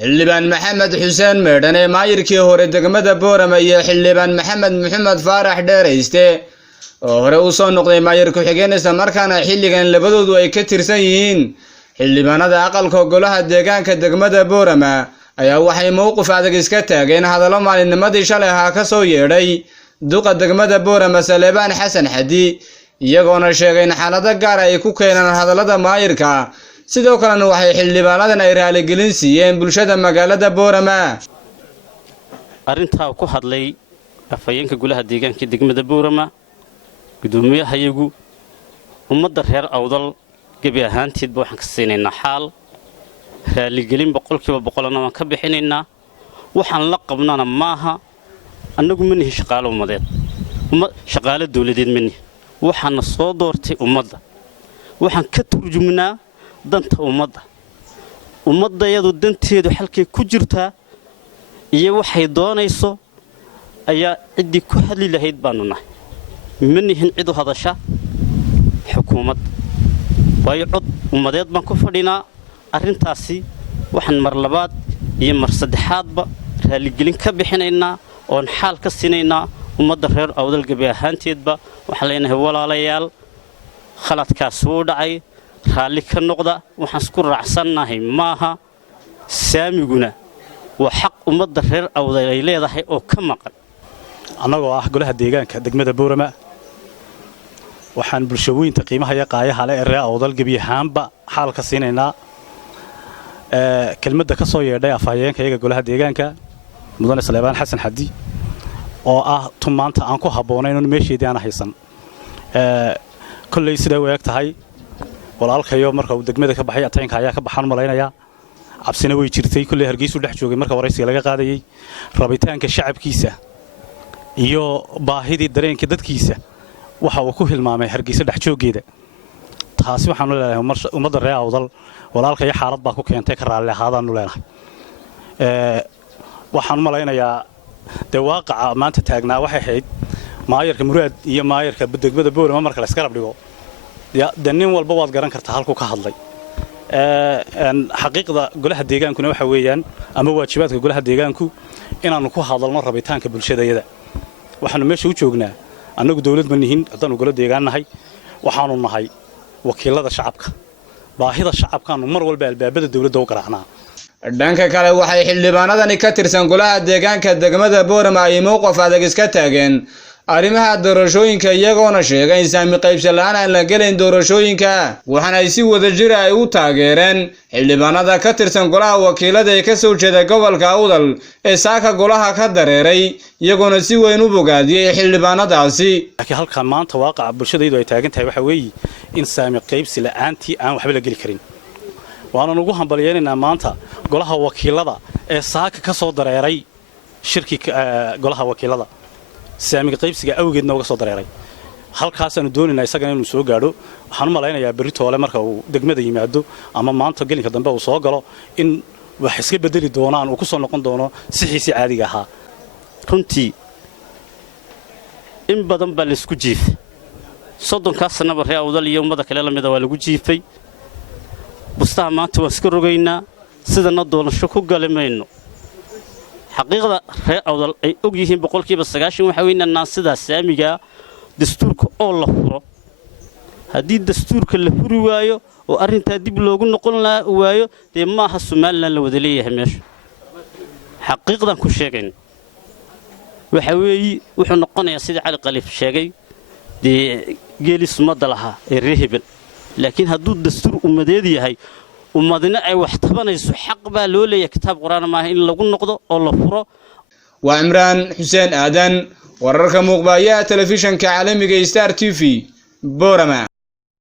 xildhibaan maxamed xuseen meedhan ee maayirkii hore degmada Boorama iyo xildhibaan maxamed faarax dheerayste oo hore u soo noqday maayir ku-xigeen isla markaana xilligan labadoodu ay ka tirsan yihiin xildhibaanada aqalka golaha deegaanka degmada Boorama ayaa waxay mowqif adag iska taageen hadallo maalinnimadii shalay ka soo yeedhay duqa degmada Boorama Saleebaan Xasan Xadi iyagoona sheegay in xaalado gaar ah ay ku keenaan hadallada maayirka sidoo kalena waxay xildhibaanadan ay raali gelin siiyeen bulshada magaalada Boorama arinta ku hadlay afayeenka golaha deegaanka degmada Boorama gudoomiyaha iyagu ummadda reer awdal gabi ahaanteed waxaan ka siinaynaa xaal raali gelin 100% waan ka bixinaynaa waxaan la qabnana maaha annagu ma nihi shaqaale ummadeed shaqaale dawladeed ma nihi waxaan soo doortay ummadda waxaan ka turjuminaa danta ummadda iyadu danteedu halkay ku jirtaa iyo waxay doonayso ayaa cidii ku hadli lahayd baanu nahay manihin cid u hadasha xukuumad waayo cod ummadeed baan ku fadhinaa arintaasi waxaan mar labaad iyo mar saddexaadba raali gelin ka bixinaynaa oo xaal ka siinaynaa ummadda reer awdal gabi ahaanteedba waxaan leenahay walaalayaal khaladkaas uu dhacay raali ka noqda waxaan isku raacsanahay maaha saamiguna waa xaq ummadda reer awdal ay leedahay oo ka maqan annagoo ah golaha deegaanka degmada Boorama waxaan bulshooyinka qiimaha iyo qaayaha leh ee reer awdal gabi ahaanba xaal ka siinaynaa kelmadda ka soo yeedhay afayeenka iyaga golaha deegaanka mudane Saleebaan Xasan Xadi oo ah tumaanta aan ku haboonayn oo meesheedii aan haysan kulay sida way tahay walaalkayo marka uu degmada ka baxay ataynka ayaa ka baxan malaynaya cabsina way jirtay kulay Hargeysa dhex joogay marka waraysiga laga qaadayay rabitaanka shacabkiisa iyo baahidii dareenka dadkiisa waxa uu ku hilmaamay Hargeysa dhex joogeeda taasi waxaan leeyahay ummadda reer awdal walaalkayo xaalad baa ku keentay ka raali ahaadaan leeyahay waxaan malaynayaa waaqica maanta taagnaa waxay ahayd maayirka muraad iyo maayirka degmada Boorama marka la iska rabdhigo nin walba waad garan kartaa halku ka hadlay xaqiiqda golaha deegaankuna waxa weeyaan ama waajibaadka golaha deegaanku inaanu ku hadalno rabitaanka bulshadayada waxaanu meesha u joognaa annagu dawlad ma nihin haddaanu golaha deegaannahay waxaanu nahay wakiilada shacabka baahida shacabkaanu mar walba albaabada dawladda u garaacnaa dhanka kale waxay xildhibaanadani ka tirsan golaha deegaanka degmada Boorama ay mowqif adag iska taageen arrimaha doorashooyinka iyagoona sheegay in saami qaybsi la'aan aan la gelin doorashooyinka waxaana ay si wadajir ah u taageereen xildhibaanada ka tirsan golaha wakiilada ee ka soo jeeda gobolka Awdal ee saaka golaha ka dareeray iyagoona si weyn u bogaadiyay xildhibaanadaasi laakiin halka maanta waaqaca bulshadaydu ay taagan tahay waxa weeye in saami qaybsi la'aantii aan waxba la geli karin waana ugu hambalyeynaa maanta golaha wakiilada ee saaka ka soo dareeray shirki golaha wakiilada saamiga qaybsiga awgeedna uga soo dareeray halkaas aanu doonaynaa isagana inuu soo gaadho waxaan u malaynayaa berri toole marka uu degmada yimaado ama maanta gelinka dambe uu soo galo in wax iska bedeli doonaan uu ku soo noqon doono sixiisi caadiga ahaa runtii in badan baa la isku jiifay 30 sano reer awdal iyo ummadda kale lamida waa lagu jiifay bustaha maanta waan iska rogaynaa sidana doolasho ku galimayno xaqiiqda reer awdal ay og yihiin 90% waxa weynaa sida saamiga dastuurka oo la furo hadii dastuurka la furi waayo oo arinta dib loogu noqon waayo maaha Soomaaliland la wada leeyahay meesha xaqiiqdan ku sheegayn waxa weeyi wuxuu noqonayaa sida Cali Qaliif sheegay geelis ummadda laha ee reehbel laakiin hadduu dastuur ummadeed yahay ummadina ay wax tabanayso xaq baa loo leeyahay kitaab quraan ma in lagu noqdo oo la furo waa Imraan Xuseen Aadan wararka muuqbaaya telefishanka caalamiga Star TV Boorama.